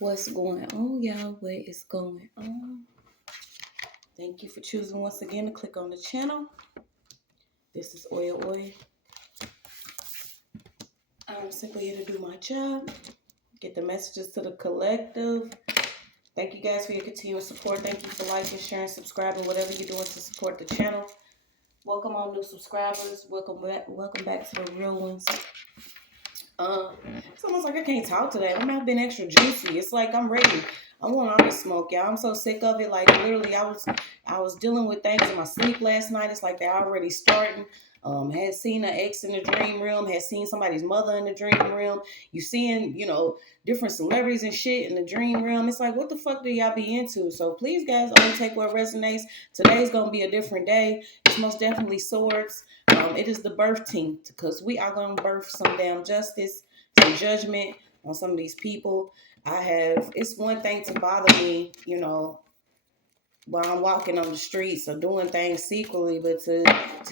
What's going on, y'all? What is going on? Thank you for choosing once again to click on the channel. This is OYAOY. I'm simply here to do my job, get the messages to the collective. Thank you guys for your continuous support. Thank you for liking, sharing, subscribing, whatever you're doing to support the channel. Welcome all new subscribers. Welcome back to the real ones. It's almost like I can't talk today. I'm not being extra juicy. It's like I'm ready. I want all the smoke, y'all. I'm so sick of it. Like literally, I was dealing with things in my sleep last night. It's like they're already starting. Had seen an ex in the dream realm. Had seen somebody's mother in the dream realm. You seeing, different celebrities and shit in the dream realm. It's like, what the fuck do y'all be into? So please, guys, only take what resonates. Today's gonna be a different day. It's most definitely swords. It is the birth team because we are going to birth some damn justice, some judgment on some of these people. It's one thing to bother me, while I'm walking on the streets or doing things secretly, but to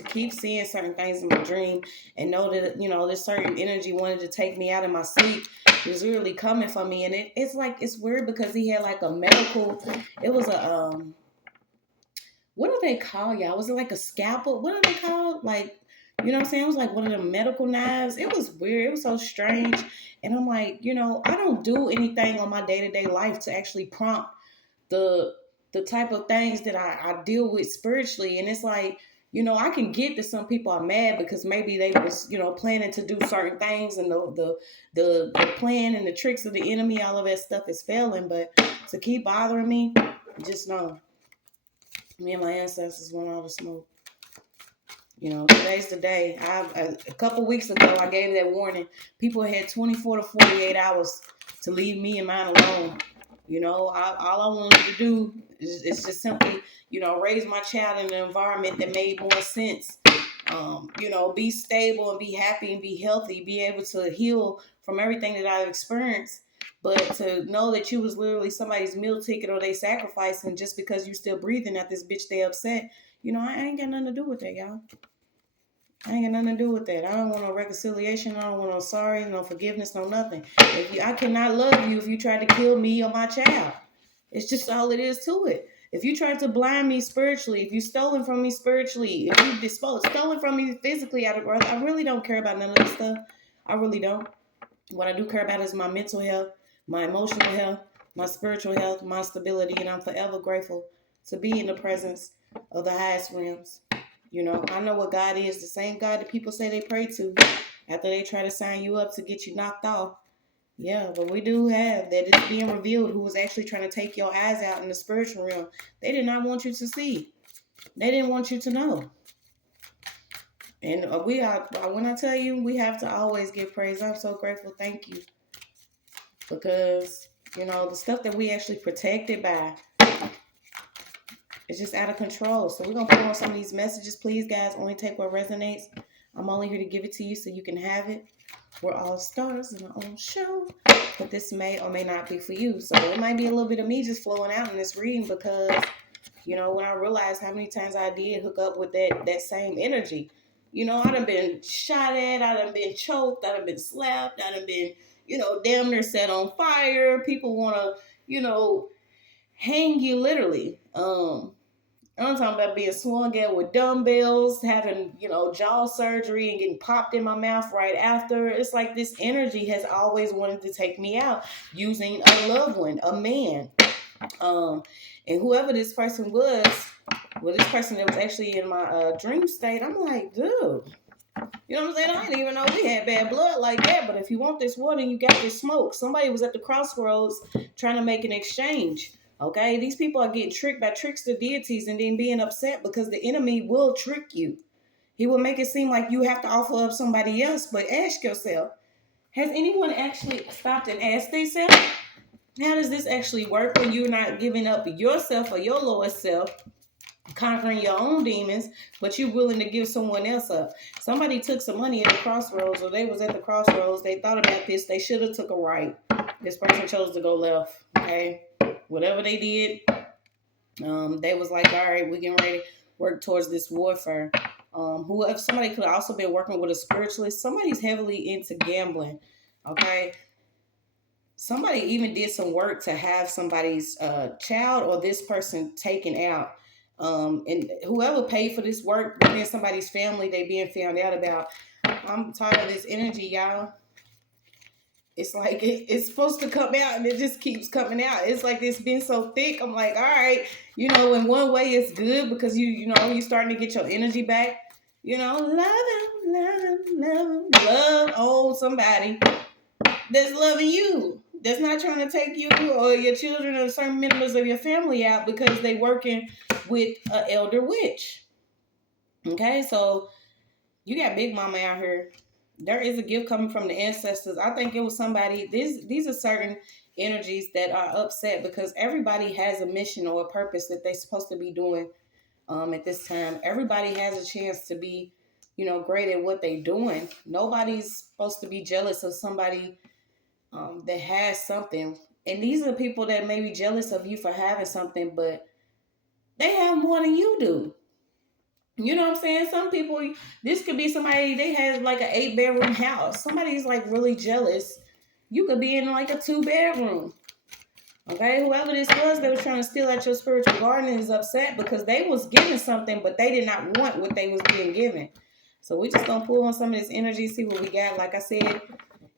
keep seeing certain things in my dream and know that, this certain energy wanted to take me out of my sleep is really coming for me. And it's like, it's weird because he had like a medical, it was what do they call y'all? Was it like a scalpel? What are they called? Like, you know what I'm saying? It was like one of the medical knives. It was weird. It was so strange. And I'm like, I don't do anything on my day-to-day life to actually prompt the type of things that I deal with spiritually. And it's like, I can get that some people are mad because maybe they was, planning to do certain things and the plan and the tricks of the enemy, all of that stuff is failing. But to keep bothering me, just know. Me and my ancestors want all the smoke. Today's the day. A couple weeks ago, I gave that warning. People had 24 to 48 hours to leave me and mine alone. All I wanted to do is just simply, raise my child in an environment that made more sense. Be stable and be happy and be healthy, be able to heal from everything that I've experienced. But to know that you was literally somebody's meal ticket or they sacrificing just because you still breathing at this bitch, they upset. I ain't got nothing to do with that, y'all. I ain't got nothing to do with that. I don't want no reconciliation. I don't want no sorry, no forgiveness, no nothing. I cannot love you if you tried to kill me or my child. It's just all it is to it. If you tried to blind me spiritually, if you stolen from me spiritually, if you stolen from me physically out of growth, I really don't care about none of this stuff. I really don't. What I do care about is my mental health, my emotional health, my spiritual health, my stability, and I'm forever grateful to be in the presence of the highest realms. I know what God is, the same God that people say they pray to after they try to sign you up to get you knocked off. Yeah, but we do have that it's being revealed who was actually trying to take your eyes out in the spiritual realm. They did not want you to see. They didn't want you to know. And when I tell you, we have to always give praise. I'm so grateful. Thank you. Because, the stuff that we actually protected by, it's just out of control. So we're going to put on some of these messages. Please, guys, only take what resonates. I'm only here to give it to you so you can have it. We're all stars in our own show. But this may or may not be for you. So it might be a little bit of me just flowing out in this reading because, when I realized how many times I did hook up with that same energy. I done been shot at. I done been choked. I done been slapped. I done been, damn near set on fire. People want to, hang you literally. I'm talking about being swung at with dumbbells, having, jaw surgery and getting popped in my mouth right after. It's like this energy has always wanted to take me out using a loved one, a man. And whoever this person was, this person that was actually in my dream state, I'm like, dude, you know what I'm saying? I didn't even know we had bad blood like that. But if you want this water, you got this smoke. Somebody was at the crossroads trying to make an exchange. Okay, these people are getting tricked by trickster deities and then being upset because the enemy will trick you. He will make it seem like you have to offer up somebody else. But ask yourself, has anyone actually stopped and asked themselves, how does this actually work when you're not giving up yourself or your lowest self, conquering your own demons, but you're willing to give someone else up? Somebody took some money at the crossroads, or they was at the crossroads. They thought about this. They should have took a right. This person chose to go left. Okay. Whatever they did, they was like, all right, we're getting ready to work towards this warfare. Whoever, somebody could have also been working with a spiritualist. Somebody's heavily into gambling, okay? somebody even did some work to have somebody's child or this person taken out. And whoever paid for this work within somebody's family, they being found out about. I'm tired of this energy, y'all. It's like it's supposed to come out and it just keeps coming out. It's like it's been so thick. I'm like, all right, in one way it's good because you starting to get your energy back. Love him, love him, love him. Love on somebody that's loving you. That's not trying to take you or your children or certain members of your family out because they working with an elder witch. Okay, so you got Big Mama out here. There is a gift coming from the ancestors. I think it was somebody. These are certain energies that are upset because everybody has a mission or a purpose that they're supposed to be doing at this time. Everybody has a chance to be, great at what they're doing. Nobody's supposed to be jealous of somebody that has something. And these are people that may be jealous of you for having something, but they have more than you do. You know what I'm saying? Some people, this could be somebody, they have like an 8-bedroom house. Somebody's like really jealous. You could be in like a 2-bedroom. Okay, whoever this was that was trying to steal at your spiritual garden is upset because they was given something, but they did not want what they was being given. So we just gonna pull on some of this energy, see what we got. Like I said,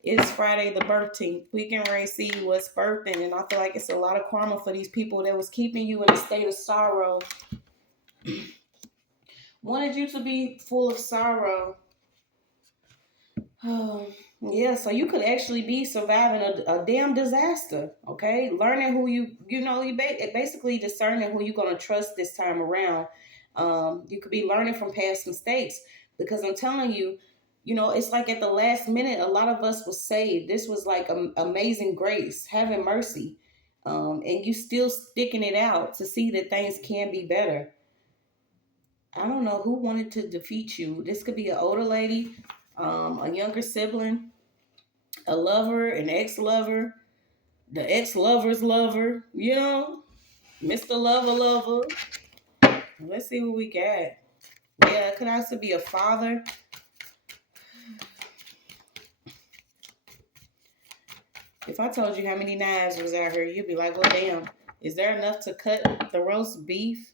it's Friday the 13th. We can really see what's birthing, and I feel like it's a lot of karma for these people that was keeping you in a state of sorrow. Wanted you to be full of sorrow. Oh, yeah, so you could actually be surviving a damn disaster, okay? Learning who basically discerning who you're going to trust this time around. You could be learning from past mistakes because I'm telling you, it's like at the last minute, a lot of us was saved. This was like amazing grace, having mercy. And you still sticking it out to see that things can be better. I don't know who wanted to defeat you. This could be an older lady, a younger sibling, a lover, an ex-lover, the ex-lover's lover, Mr. Lover Lover. Let's see what we got. Yeah, it could also be a father. If I told you how many knives was out here, you'd be like, well, damn, is there enough to cut the roast beef?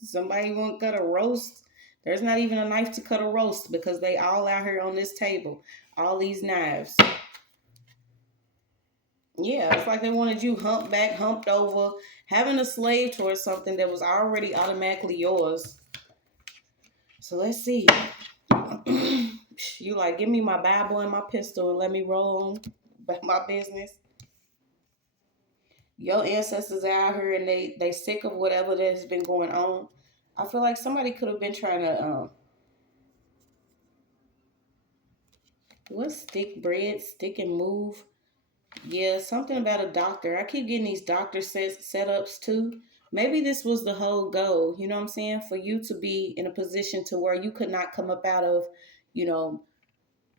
Somebody won't cut a roast? There's not even a knife to cut a roast because they all out here on this table. All these knives. Yeah, it's like they wanted you humped over, having a slave towards something that was already automatically yours. So let's see. You like, give me my Bible and my pistol and let me roll on my business. Your ancestors are out here and they sick of whatever that's been going on. I feel like somebody could have been trying to what's stick bread, stick and move. Yeah, something about a doctor. I keep getting these doctor setups too. Maybe this was the whole goal, you know what I'm saying? For you to be in a position to where you could not come up out of, you know,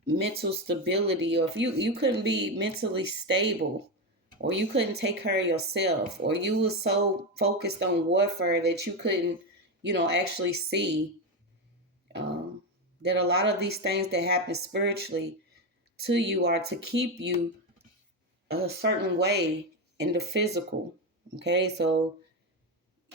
mental stability, or if you couldn't be mentally stable, or you couldn't take care of yourself, or you was so focused on warfare that you couldn't, actually see that a lot of these things that happen spiritually to you are to keep you a certain way in the physical. Okay, so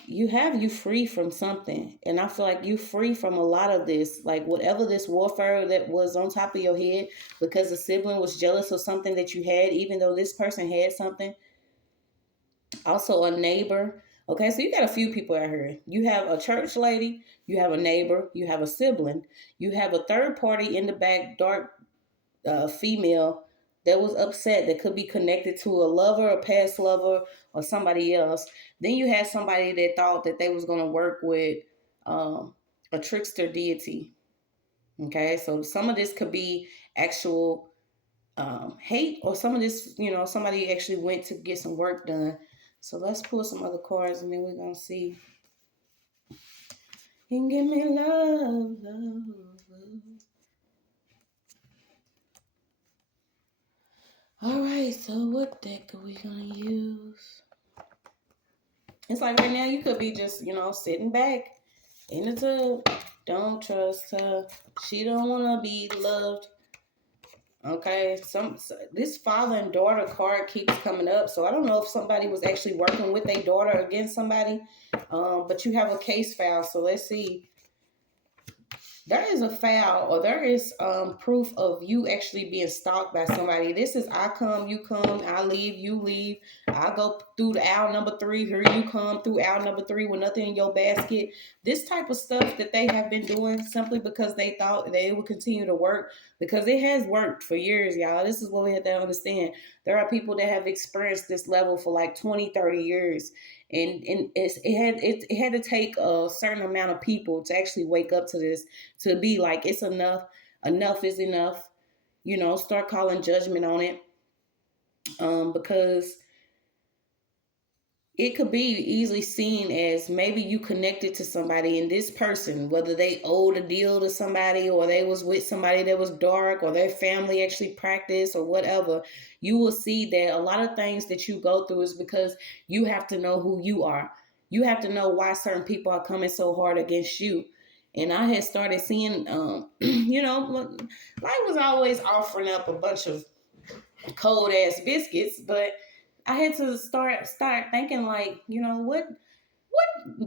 you free from something, and I feel like you free from a lot of this, like whatever this warfare that was on top of your head because a sibling was jealous of something that you had, even though this person had something. Also a neighbor. Okay, so you got a few people out here. You have a church lady, you have a neighbor, you have a sibling, you have a third party in the back, dark female that was upset, that could be connected to a lover, a past lover, or somebody else. Then you had somebody that thought that they was going to work with a trickster deity. Okay, so some of this could be actual hate, or some of this, somebody actually went to get some work done. So let's pull some other cards and then we're going to see. You can give me love, love, love. All right, so what deck are we going to use? It's like right now you could be just, sitting back in the tub. Don't trust her. She don't want to be loved. Okay, this father and daughter card keeps coming up, so I don't know if somebody was actually working with their daughter against somebody, but you have a case file. So let's see. There is a file, or there is proof of you actually being stalked by somebody. This is I come, you come, I leave, you leave. I go through the aisle number 3, here you come through aisle number 3 with nothing in your basket. This type of stuff that they have been doing simply because they thought that it would continue to work, because it has worked for years, y'all. This is what we have to understand. There are people that have experienced this level for like 20, 30 years. And it had to take a certain amount of people to actually wake up to this, to be like, it's enough, enough is enough, start calling judgment on it, because it could be easily seen as maybe you connected to somebody, and this person, whether they owed a deal to somebody, or they was with somebody that was dark, or their family actually practiced, or whatever, you will see that a lot of things that you go through is because you have to know who you are. You have to know why certain people are coming so hard against you. And I had started seeing, life was always offering up a bunch of cold ass biscuits, but I had to start thinking like, what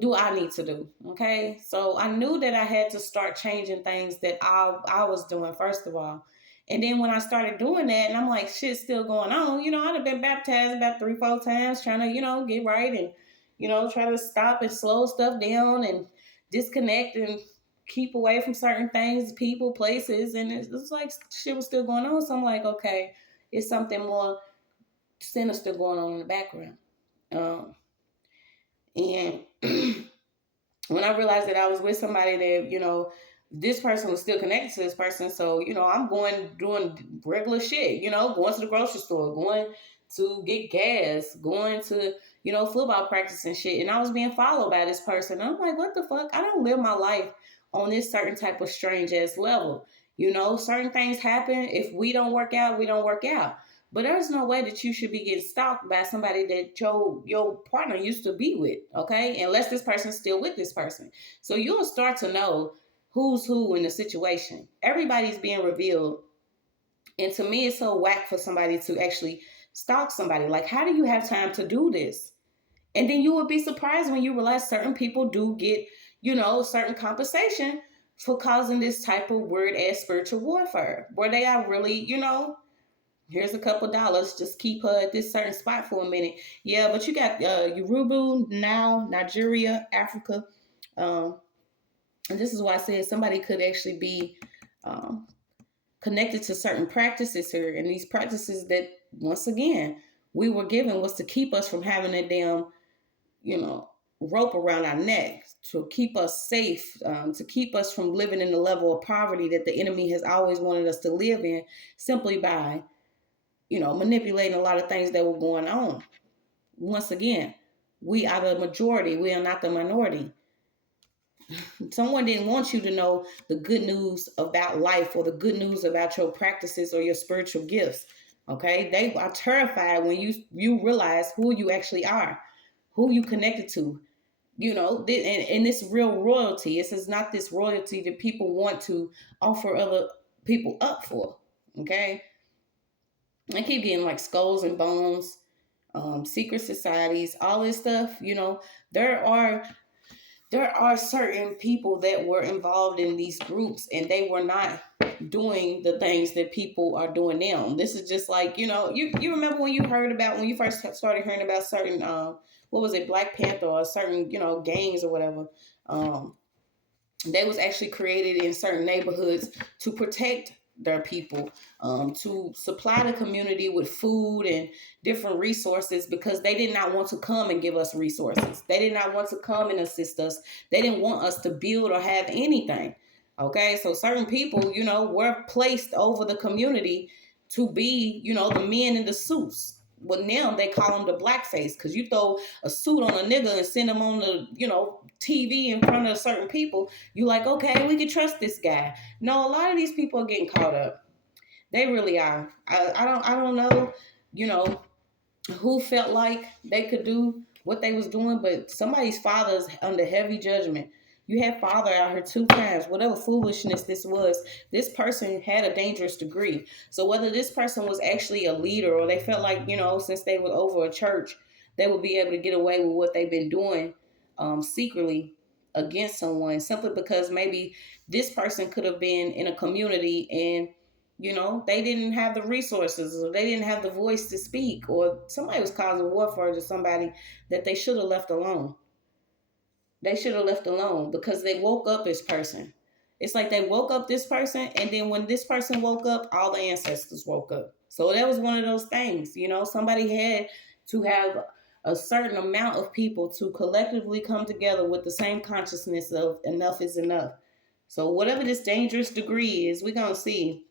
do I need to do? Okay. So I knew that I had to start changing things that I was doing, first of all. And then when I started doing that, and I'm like, shit's still going on, I'd have been baptized about 3, 4 times trying to, get right, and, try to stop and slow stuff down and disconnect and keep away from certain things, people, places. And it's like shit was still going on. So I'm like, okay, it's something more sinister going on in the background. And when I realized that I was with somebody that, this person was still connected to this person. So, I'm doing regular shit, going to the grocery store, going to get gas, going to, football practice and shit. And I was being followed by this person. And I'm like, what the fuck? I don't live my life on this certain type of strange ass level. Certain things happen. If we don't work out, we don't work out. But there's no way that you should be getting stalked by somebody that your partner used to be with, okay? Unless this person's still with this person. So you'll start to know who's who in the situation. Everybody's being revealed. And to me, it's so whack for somebody to actually stalk somebody. Like, how do you have time to do this? And then you would be surprised when you realize certain people do get, certain compensation for causing this type of weird ass spiritual warfare, where they are really, here's a couple dollars, just keep her at this certain spot for a minute. Yeah, but you got Yoruba, now Nigeria, Africa. And this is why I said somebody could actually be um, connected to certain practices here. And these practices that, once again, we were given was to keep us from having a damn, rope around our neck, to keep us safe, to keep us from living in the level of poverty that the enemy has always wanted us to live in, simply by manipulating a lot of things that were going on. Once again, we are the majority. We are not the minority. Someone didn't want you to know the good news about life, or the good news about your practices or your spiritual gifts. Okay, they are terrified when you realize who you actually are, who you connected to. And it's real royalty. This is not this royalty that people want to offer other people up for. Okay, I keep getting like skulls and bones, secret societies, all this stuff. There are certain people that were involved in these groups, and they were not doing the things that people are doing now. This is just like, you remember when you first started hearing about certain what was it, Black Panther, or certain, gangs or whatever. They was actually created in certain neighborhoods to protect their people, to supply the community with food and different resources, because they did not want to come and give us resources. They did not want to come and assist us. They didn't want us to build or have anything. Okay, so certain people, were placed over the community to be, the men in the suits. But now they call them the blackface, because you throw a suit on a nigga and send him on the, TV in front of certain people. You like, okay, we can trust this guy. No, a lot of these people are getting caught up. They really are. I don't know, who felt like they could do what they was doing, but somebody's father is under heavy judgment. You had father out here 2 times. Whatever foolishness this was, this person had a dangerous degree. So whether this person was actually a leader or they felt like, since they were over a church, they would be able to get away with what they've been doing secretly against someone, simply because maybe this person could have been in a community and they didn't have the resources or they didn't have the voice to speak, or somebody was causing warfare to somebody that they should have left alone. They should have left alone because they woke up this person. It's like they woke up this person, and then when this person woke up, all the ancestors woke up. So that was one of those things, somebody had to have a certain amount of people to collectively come together with the same consciousness of enough is enough. So whatever this dangerous degree is, we're gonna see.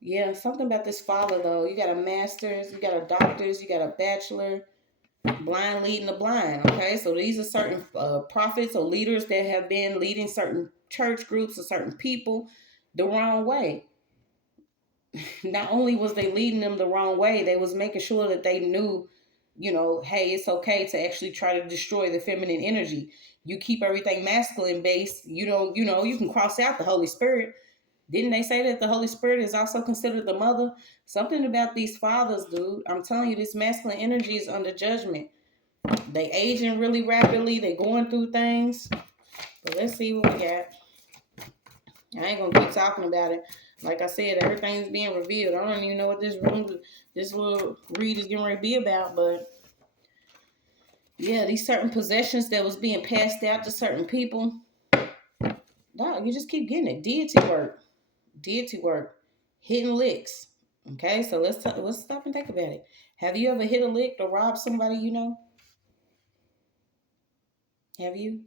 Yeah, something about this father though. You got a master's, you got a doctor's, you got a bachelor. Blind leading the blind. Okay, so these are certain prophets or leaders that have been leading certain church groups or certain people the wrong way. Not only was they leading them the wrong way, they was making sure that they knew, hey, it's okay to actually try to destroy the feminine energy. You keep everything masculine based. You don't, you can cross out the Holy Spirit. Didn't they say that the Holy Spirit is also considered the mother? Something about these fathers, dude. I'm telling you, this masculine energy is under judgment. They aging really rapidly. They going through things. But let's see what we got. I ain't gonna keep talking about it. Like I said, everything's being revealed. I don't even know what this little read is getting ready to be about. But yeah, these certain possessions that was being passed out to certain people. Dog, you just keep getting it. Deity work, hidden licks. Okay, so let's stop and think about it. Have you ever hit a lick or robbed somebody you know? Have you?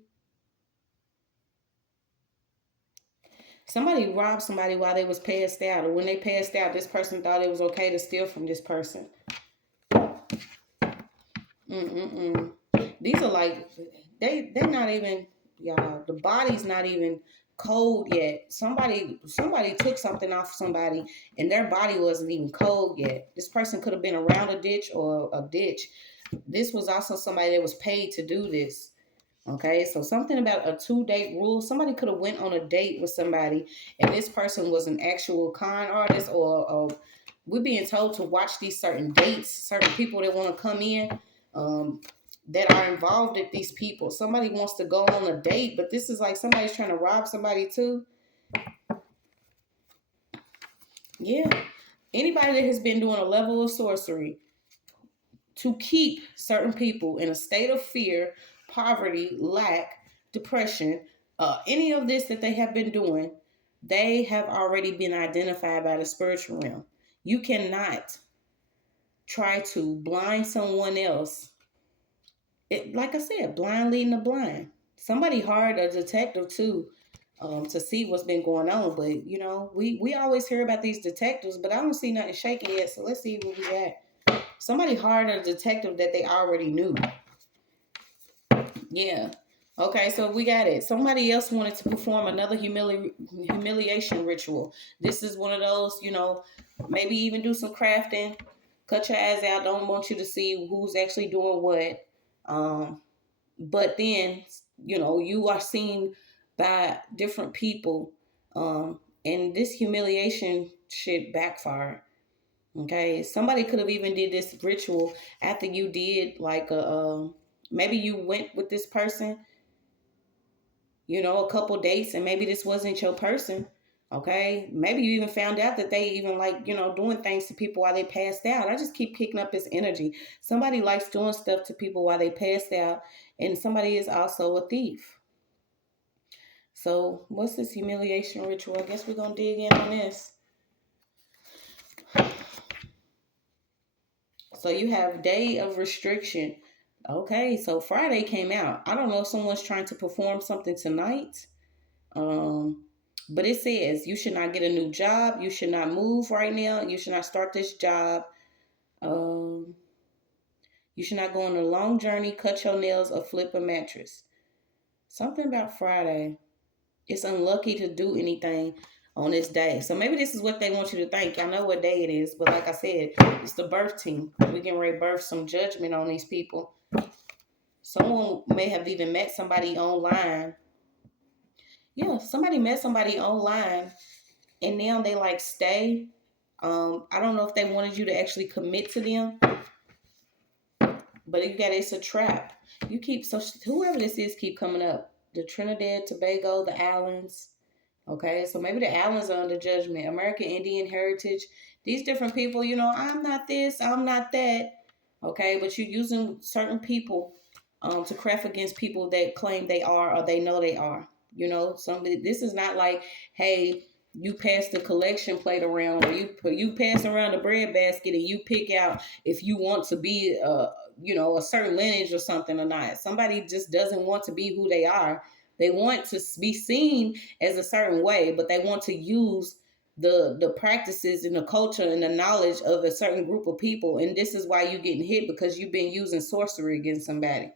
Somebody robbed somebody while they was passed out, or when they passed out, this person thought it was okay to steal from this person. Mm-mm-mm. These are like, they're not even, y'all, the body's not even cold yet. Somebody took something off somebody and their body wasn't even cold yet. This person could have been around a ditch or a ditch. This was also somebody that was paid to do this. Okay, so something about a 2-date rule. Somebody could have went on a date with somebody, and this person was an actual con artist, or we're being told to watch these certain dates, certain people that want to come in, that are involved with these people. Somebody wants to go on a date, but this is like somebody's trying to rob somebody too. Yeah, anybody that has been doing a level of sorcery to keep certain people in a state of fear, poverty, lack, depression, any of this that they have been doing, they have already been identified by the spiritual realm. You cannot try to blind someone else. Like I said, blind leading the blind. Somebody hired a detective too, to see what's been going on. But we always hear about these detectives, but I don't see nothing shaking yet. So let's see what we got. Somebody hired a detective that they already knew. Yeah. Okay, so we got it. Somebody else wanted to perform another humiliation ritual. This is one of those, maybe even do some crafting, cut your eyes out. Don't want you to see who's actually doing what. But then, you are seen by different people. And this humiliation shit backfired. Okay, somebody could have even did this ritual after you did like maybe you went with this person, a couple dates, and maybe this wasn't your person. Okay, maybe you even found out that they even like doing things to people while they passed out. I just keep picking up this energy. Somebody likes doing stuff to people while they passed out, and somebody is also a thief. So what's this humiliation ritual? I guess we're gonna dig in on this. So you have day of restriction. Okay, so Friday came out. I don't know if someone's trying to perform something tonight. But it says you should not get a new job. You should not move right now. You should not start this job. Um, you should not go on a long journey, cut your nails, or flip a mattress. Something about Friday. It's unlucky to do anything on this day. So maybe this is what they want you to think. Y'all know what day it is, but like I said, it's the birth team. We can ready birth some judgment on these people. Someone may have even met somebody online. Yeah, somebody met somebody online and now they like stay. I don't know if they wanted you to actually commit to them, but you got it's a trap. You keep so whoever this is keep coming up. The Trinidad, Tobago, the islands. Okay, so maybe the islands are under judgment. American Indian heritage. These different people, you know, I'm not this, I'm not that. Okay, but you're using certain people to craft against people that claim they are or they know they are. You know, somebody. This is not like, hey, you pass the collection plate around, or you pass around the bread basket, and you pick out if you want to be, you know, a certain lineage or something or not. Somebody just doesn't want to be who they are. They want to be seen as a certain way, but they want to use the practices and the culture and the knowledge of a certain group of people, and this is why you're getting hit, because you've been using sorcery against somebody.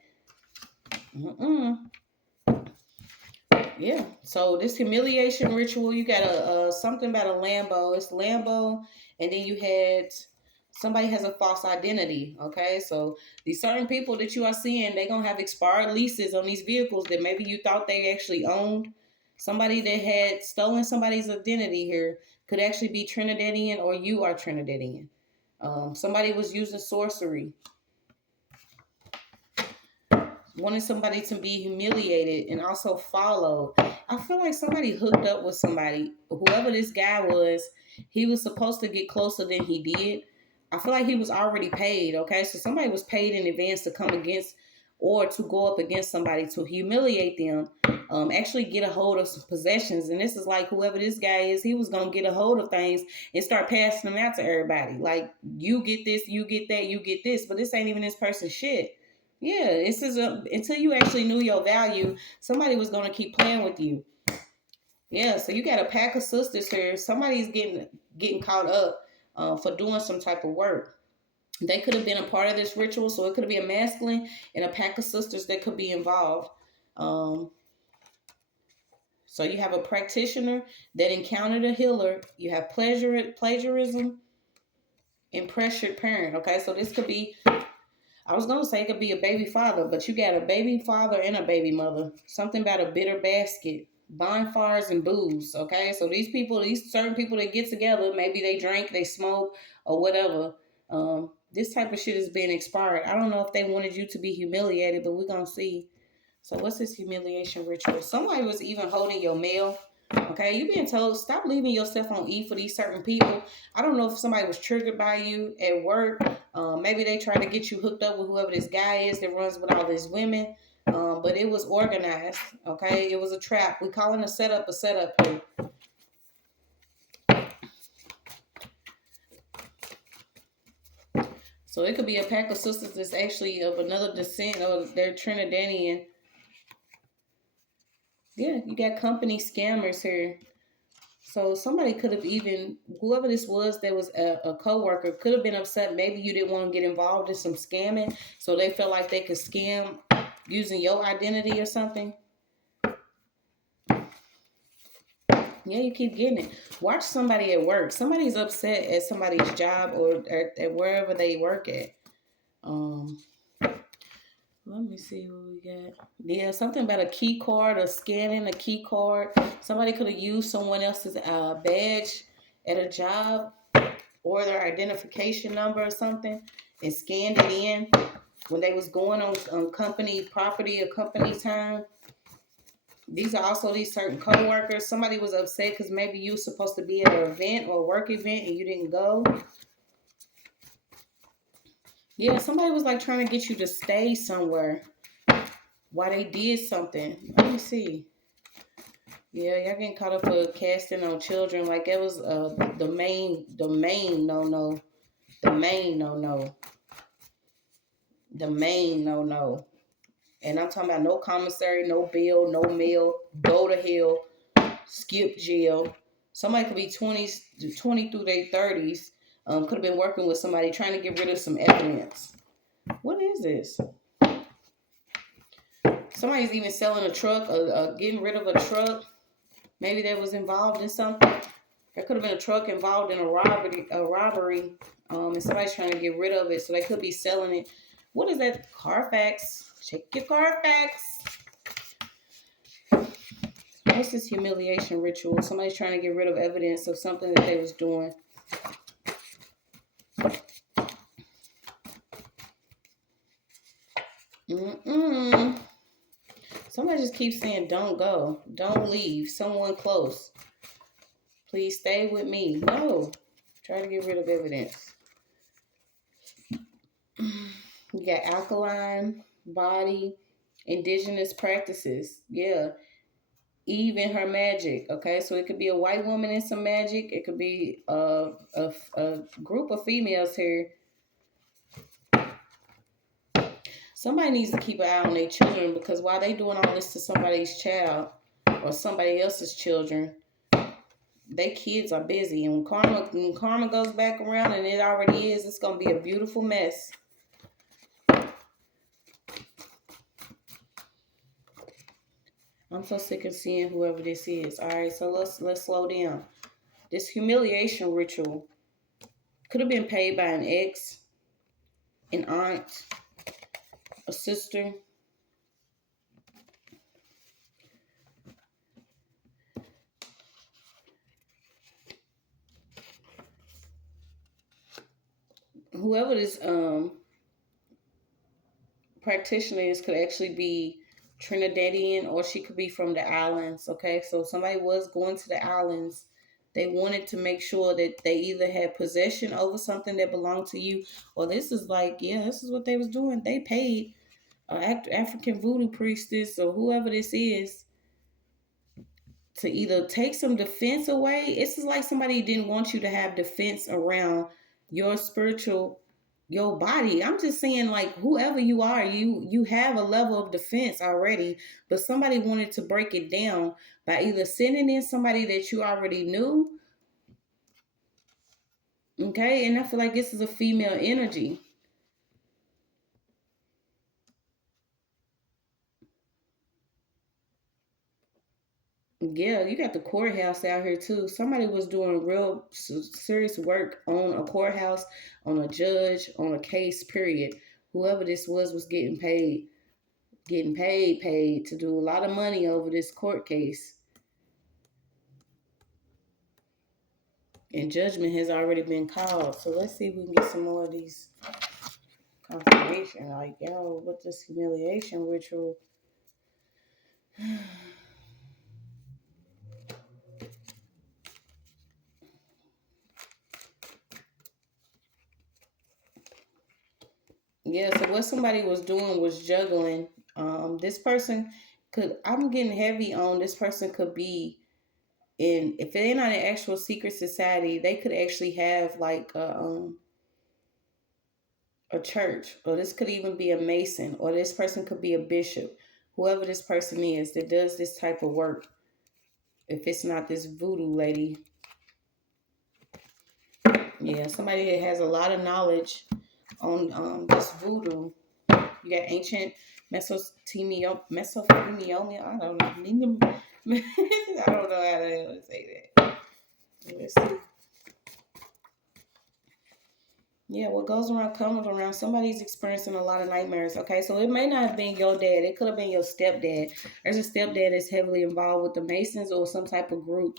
Yeah. So this humiliation ritual, you got a something about a Lambo. It's Lambo, and then you had somebody has a false identity. Okay, so these certain people that you are seeing, they gonna have expired leases on these vehicles that maybe you thought they actually owned. Somebody that had stolen somebody's identity here could actually be Trinidadian, or you are Trinidadian. Somebody was using sorcery, wanting somebody to be humiliated and also followed. I feel like somebody hooked up with somebody. Whoever this guy was, he was supposed to get closer than he did. I feel like he was already paid, okay? So somebody was paid in advance to come against or to go up against somebody to humiliate them, actually get a hold of some possessions. And this is like whoever this guy is, he was going to get a hold of things and start passing them out to everybody. Like, you get this, you get that, you get this, but this ain't even this person's shit. Yeah, this is until you actually knew your value, somebody was going to keep playing with you. Yeah, so you got a pack of sisters here. Somebody's getting caught up for doing some type of work. They could have been a part of this ritual, so it could be a masculine and a pack of sisters that could be involved. Um, so you have a practitioner that encountered a healer. You have plagiarism and pressured parent. Okay, so this could be, I was going to say it could be a baby father, but you got a baby father and a baby mother. Something about a bitter basket, bonfires and booze. Okay, so these people, these certain people that get together, maybe they drink, they smoke, or whatever. This type of shit is being expired. I don't know if they wanted you to be humiliated, but we're going to see. So what's this humiliation ritual? Somebody was even holding your mail. Okay, you being told stop leaving yourself on E for these certain people. I don't know if somebody was triggered by you at work. Maybe they tried to get you hooked up with whoever this guy is that runs with all these women. But it was organized. Okay, it was a trap. We calling a setup here. So it could be a pack of sisters that's actually of another descent, or they're Trinidadian. Yeah, you got company scammers here. So somebody could have even, whoever this was that was a co-worker, could have been upset. Maybe you didn't want to get involved in some scamming, so they felt like they could scam using your identity or something. Yeah, you keep getting it. Watch somebody at work. Somebody's upset at somebody's job or at wherever they work at. Let me see what we got. Yeah, something about a key card or scanning a key card. Somebody could have used someone else's badge at a job or their identification number or something and scanned it in when they was going on company property or company time. These are also these certain co-workers. Somebody was upset because maybe you were supposed to be at an event or a work event and you didn't go. Yeah, somebody was like trying to get you to stay somewhere while they did something. Let me see. Yeah, y'all getting caught up for casting on children. Like it was the main no. The main no. The main no. And I'm talking about no commissary, no bill, no mail, go to hell, skip jail. Somebody could be 20 through their 30s. Could have been working with somebody trying to get rid of some evidence. What is this? Somebody's even selling a truck, getting rid of a truck. Maybe they was involved in something. There could have been a truck involved in a robbery, and somebody's trying to get rid of it, so they could be selling it. What is that? Carfax. Check your Carfax. What's this humiliation ritual? Somebody's trying to get rid of evidence of something that they was doing. Somebody just keeps saying, don't go. Don't leave. Someone close. Please stay with me. No. Try to get rid of evidence. You got alkaline body, indigenous practices. Yeah. Eve and her magic. Okay. So it could be a white woman and some magic. It could be a group of females here. Somebody needs to keep an eye on their children, because while they doing all this to somebody's child or somebody else's children, their kids are busy. And when karma goes back around, and it already is, it's going to be a beautiful mess. I'm so sick of seeing whoever this is. All right, so let's slow down. This humiliation ritual could have been paid by an ex, an aunt, a sister. Whoever this practitioner is could actually be Trinidadian, or she could be from the islands. Okay, so somebody was going to the islands. They wanted to make sure that they either had possession over something that belonged to you, or this is like, yeah, this is what they was doing. They paid an African voodoo priestess or whoever this is to either take some defense away. It's just like somebody didn't want you to have defense around your spiritual, your body. I'm just saying, like, whoever you are, you have a level of defense already, but somebody wanted to break it down by either sending in somebody that you already knew. Okay, and I feel like this is a female energy. Yeah, you got the courthouse out here too. Somebody was doing real serious work on a courthouse, on a judge, on a case, period. Whoever this was getting paid to do a lot of money over this court case. And judgment has already been called. So let's see if we can get some more of these confirmation. Like, yo, what this humiliation ritual? Yeah, so what somebody was doing was juggling. This person could, I'm getting heavy on, this person could be in, if they're not an actual secret society, they could actually have like a church, or this could even be a mason, or this person could be a bishop. Whoever this person is that does this type of work, if it's not this voodoo lady. Yeah, somebody that has a lot of knowledge on this voodoo. You got ancient Mesopotamia. I don't know. I don't know how to say that. Let's see. Yeah, what goes around comes around. Somebody's experiencing a lot of nightmares. Okay, so it may not have been your dad. It could have been your stepdad. There's a stepdad that's heavily involved with the Masons or some type of group,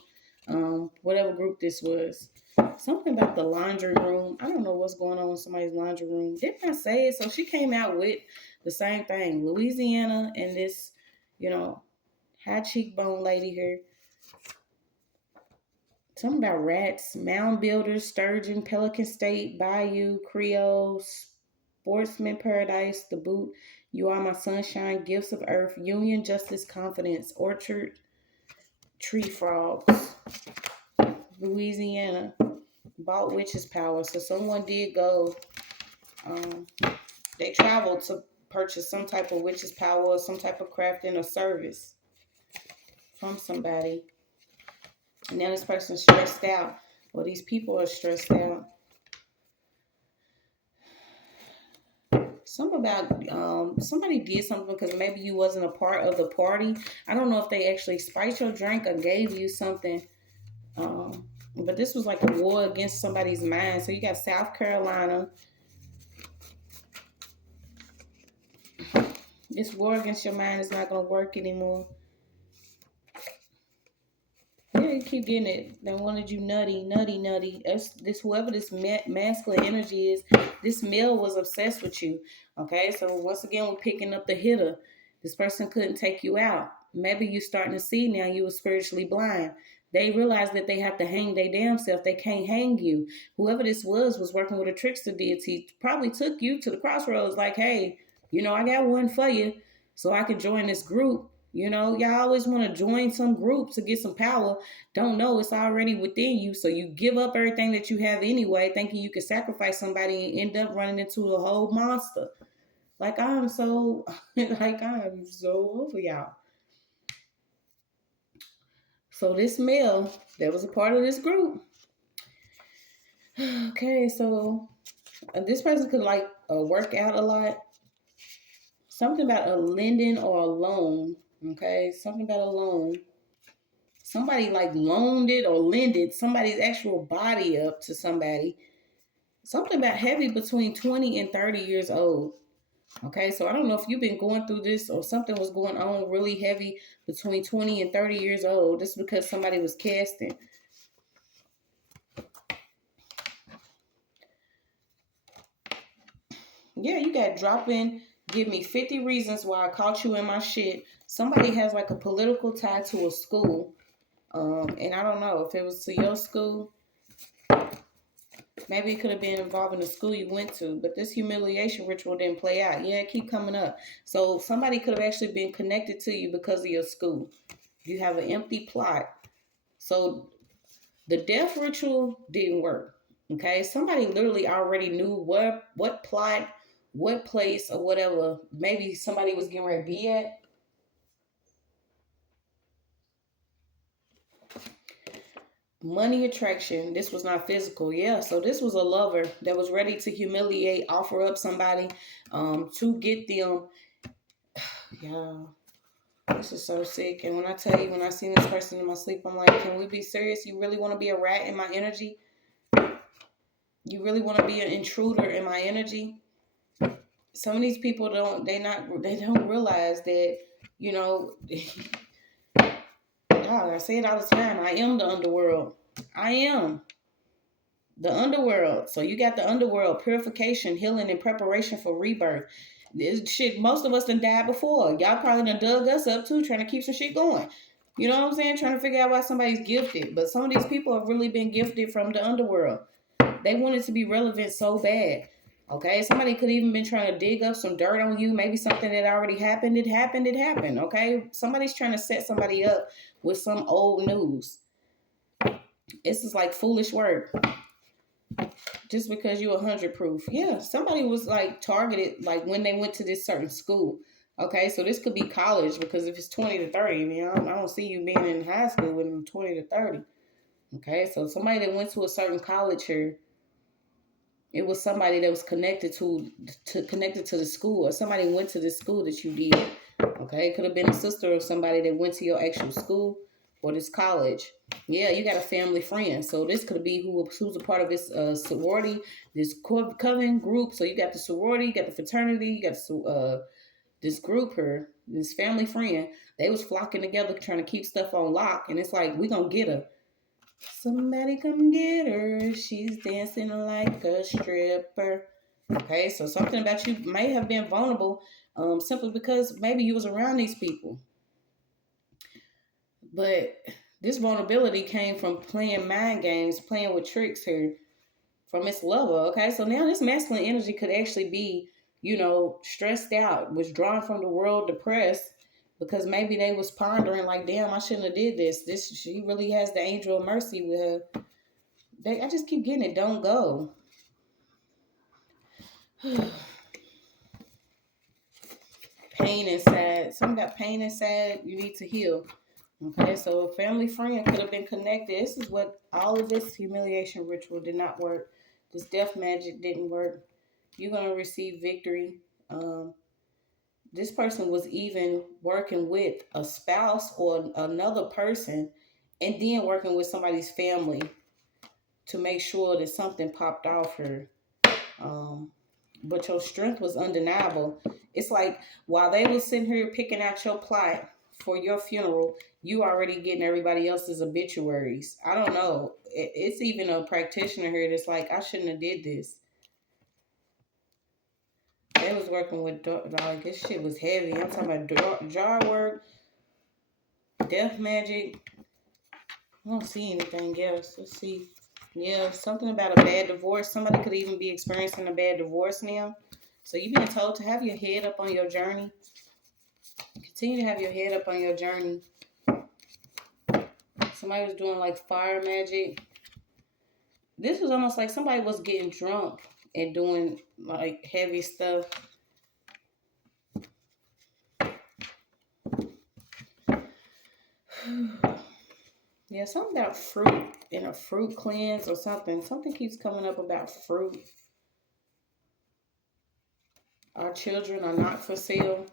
whatever group this was. Something about the laundry room. I don't know what's going on in somebody's laundry room. Didn't I say it? So she came out with the same thing. Louisiana and this, high cheekbone lady here. Something about rats, mound builders, sturgeon, Pelican State, Bayou, Creole, Sportsman Paradise, The Boot, You Are My Sunshine, Gifts of Earth, Union, Justice, Confidence, Orchard, Tree Frogs, Louisiana, bought witch's power. So someone did go, they traveled to purchase some type of witch's power or some type of crafting or service from somebody. And now this person's stressed out. Well, these people are stressed out. Something about somebody did something because maybe you wasn't a part of the party. I don't know if they actually spiked your drink or gave you something. But this was like a war against somebody's mind. So you got South Carolina. This war against your mind is not going to work anymore. Yeah, you keep getting it. They wanted you nutty, nutty, nutty. This whoever this masculine energy is, this male was obsessed with you. Okay, so once again, we're picking up the hitter. This person couldn't take you out. Maybe you're starting to see now you were spiritually blind. They realized that they have to hang their damn self. They can't hang you. Whoever this was working with a trickster deity. Probably took you to the crossroads like, hey, I got one for you so I can join this group. Y'all always want to join some group to get some power. Don't know it's already within you. So you give up everything that you have anyway, thinking you can sacrifice somebody and end up running into a whole monster. Like I'm so over y'all. So this male that was a part of this group. Okay, so this person could work out a lot. Something about a lending or a loan. Okay, something about a loan. Somebody loaned it or lended somebody's actual body up to somebody. Something about heavy between 20 and 30 years old. Okay, so I don't know if you've been going through this or something was going on really heavy between 20 and 30 years old. This is because somebody was casting. Yeah, you got drop in. Give me 50 reasons why I caught you in my shit. Somebody has a political tie to a school. And I don't know if it was to your school. Maybe it could have been involving the school you went to, but this humiliation ritual didn't play out. Yeah, it keep coming up. So somebody could have actually been connected to you because of your school. You have an empty plot. So the death ritual didn't work. Okay, somebody literally already knew what plot, what place, or whatever. Maybe somebody was getting ready to be at. Money attraction. This was not physical. Yeah, so this was a lover that was ready to humiliate, offer up somebody to get them. Yeah, this is so sick. And when I tell you, when I seen this person in my sleep, I'm like, can we be serious? You really want to be a rat in my energy? You really want to be an intruder in my energy? Some of these people they don't realize that, you know, I say it all the time. I am the underworld. I am the underworld. So you got the underworld, purification, healing, and preparation for rebirth. This shit, most of us done died before. Y'all probably done dug us up too, trying to keep some shit going. You know what I'm saying? Trying to figure out why somebody's gifted. But some of these people have really been gifted from the underworld. They wanted to be relevant so bad. Okay, somebody could even been trying to dig up some dirt on you, maybe something that already happened. It happened. Okay, somebody's trying to set somebody up with some old news. This is like foolish work. Just because you're 100 proof. Yeah, somebody was targeted when they went to this certain school. Okay, so this could be college because if it's 20 to 30, I mean, I don't see you being in high school when 20 to 30. Okay, so somebody that went to a certain college here, it was somebody that was connected to the school, or somebody went to the school that you did. Okay, it could have been a sister of somebody that went to your actual school or this college. Yeah, you got a family friend. So this could be who's a part of this sorority, this coven group. So you got the sorority, you got the fraternity, you got this group here, this family friend. They was flocking together trying to keep stuff on lock. And it's like, we gonna get her. Somebody come get her. She's dancing like a stripper. Okay, so something about you may have been vulnerable simply because maybe you was around these people. But this vulnerability came from playing mind games, playing with tricks here from its lover. Okay, so now this masculine energy could actually be, stressed out, withdrawn from the world, depressed, because maybe they was pondering like, damn, I shouldn't have did this. She really has the angel of mercy with her. I just keep getting it. Don't go. Pain inside. Some got pain inside. You need to heal. Okay, so a family friend could have been connected. This is what all of this humiliation ritual did not work. This death magic didn't work. You're gonna receive victory. This person was even working with a spouse or another person, and then working with somebody's family to make sure that something popped off her. but your strength was undeniable. It's like while they was sitting here picking out your plot for your funeral, you already getting everybody else's obituaries. I don't know. It's even a practitioner here that's like, I shouldn't have did this. They was working with like this shit was heavy. I'm talking about jar work, death magic. I don't see anything else. Let's see. Yeah, something about a bad divorce. Somebody could even be experiencing a bad divorce now. So you've been told to have your head up on your journey. Continue to have your head up on your journey. Somebody was doing like fire magic. This was almost like somebody was getting drunk and doing like heavy stuff. Yeah, something about fruit in a fruit cleanse or something. Something keeps coming up about fruit. Our children are not for sale.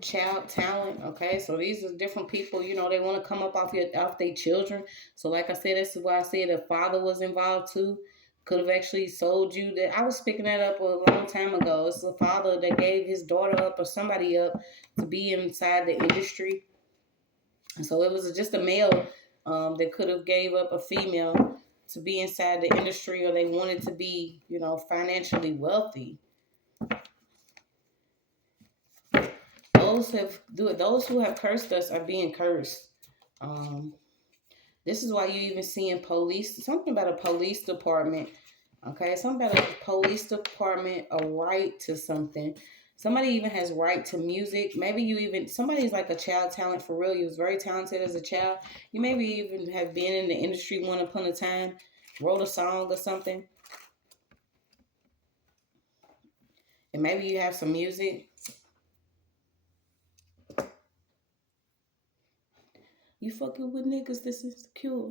Child talent, okay, so these are different people, you know, they want to come up off their children. So like I said, this is why I said the father was involved too. Could have actually sold you that. I was picking that up a long time ago. It's a father that gave his daughter up or somebody up to be inside the industry. And so it was just a male that could have gave up a female to be inside the industry, or they wanted to be, you know, financially wealthy. Those who have cursed us are being cursed. Um, this is why you even seeing police, something about a police department. Okay, something about a police department, a right to something. Somebody even has right to music. Maybe somebody's like a child talent for real. You was very talented as a child. You maybe even have been in the industry one upon a time, wrote a song or something. And maybe you have some music. You fucking with niggas this insecure.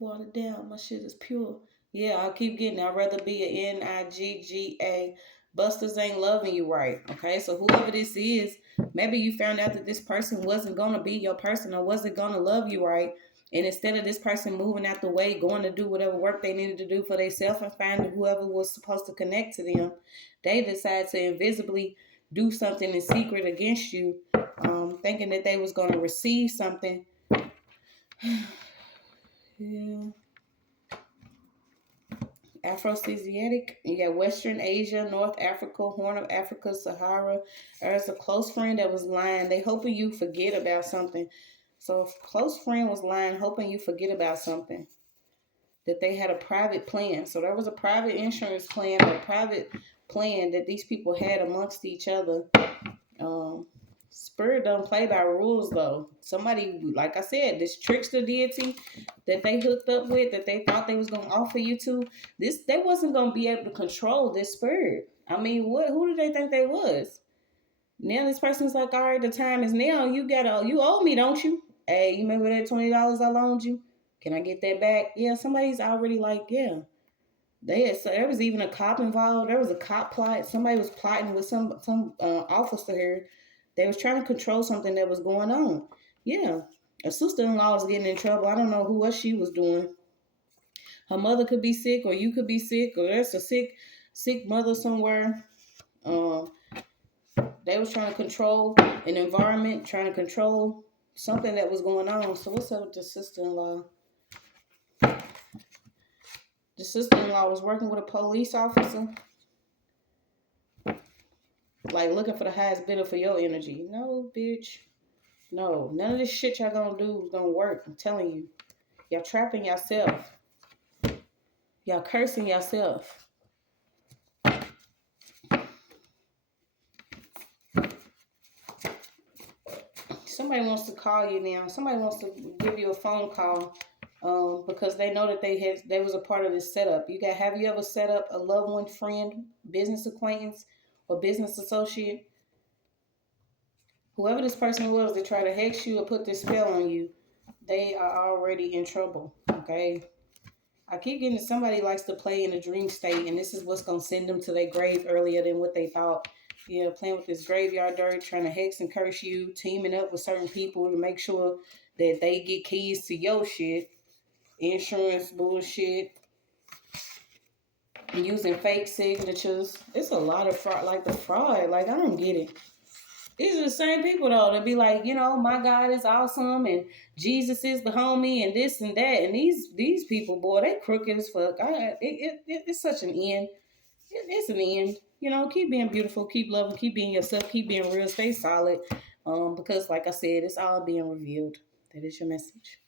Watered down. My shit is pure. Yeah, I'll keep getting it. I'd rather be a Nigga. Busters ain't loving you right. Okay, so whoever this is, maybe you found out that this person wasn't gonna be your person or wasn't gonna love you right. And instead of this person moving out the way, going to do whatever work they needed to do for themselves and finding whoever was supposed to connect to them, they decided to invisibly do something in secret against you, thinking that they was going to receive something. Yeah. Afroasiatic. You got Western Asia, North Africa, Horn of Africa, Sahara. There's a close friend that was lying. They hoping you forget about something. So if a close friend was lying, hoping you forget about something. That they had a private plan. So there was a private insurance plan or a private plan that these people had amongst each other. Spirit don't play by rules though. Somebody, like I said, this trickster deity that they hooked up with, that they thought they was gonna offer you to, they wasn't gonna be able to control this spirit. I mean, who did they think they was? Now this person's like, all right, the time is now. You owe me, don't you? Hey, you remember that $20 I loaned you? Can I get that back? Yeah, somebody's already like, yeah. So there was even a cop involved. There was a cop plot. Somebody was plotting with some officer here. They was trying to control something that was going on. Yeah, a sister-in-law was getting in trouble. I don't know what she was doing. Her mother could be sick, or you could be sick, or there's a sick mother somewhere. Um, they was trying to control an environment, trying to control something that was going on. So what's up with the sister-in-law? The sister-in-law was working with a police officer, like looking for the highest bidder for your energy. No, bitch. No, none of this shit y'all gonna do is gonna work. I'm telling you. Y'all trapping yourself. Y'all cursing yourself. Somebody wants to call you now. Somebody wants to give you a phone call, because they know that they was a part of this setup. Have you ever set up a loved one, friend, business acquaintance, or business associate? Whoever this person was that tried to hex you or put this spell on you, they are already in trouble. Okay. I keep getting somebody likes to play in a dream state, and this is what's going to send them to their grave earlier than what they thought. Yeah, playing with this graveyard dirt, trying to hex and curse you, teaming up with certain people to make sure that they get keys to your shit, insurance bullshit. using fake signatures. It's a lot of fraud. Like the fraud, like I don't get it. These are the same people though that be like, my God is awesome and Jesus is the homie and this and that. And these people, boy, they crooked as fuck. It's such an end. It's an end. Keep being beautiful, keep loving, keep being yourself, keep being real, stay solid. Because like I said, it's all being revealed. That is your message.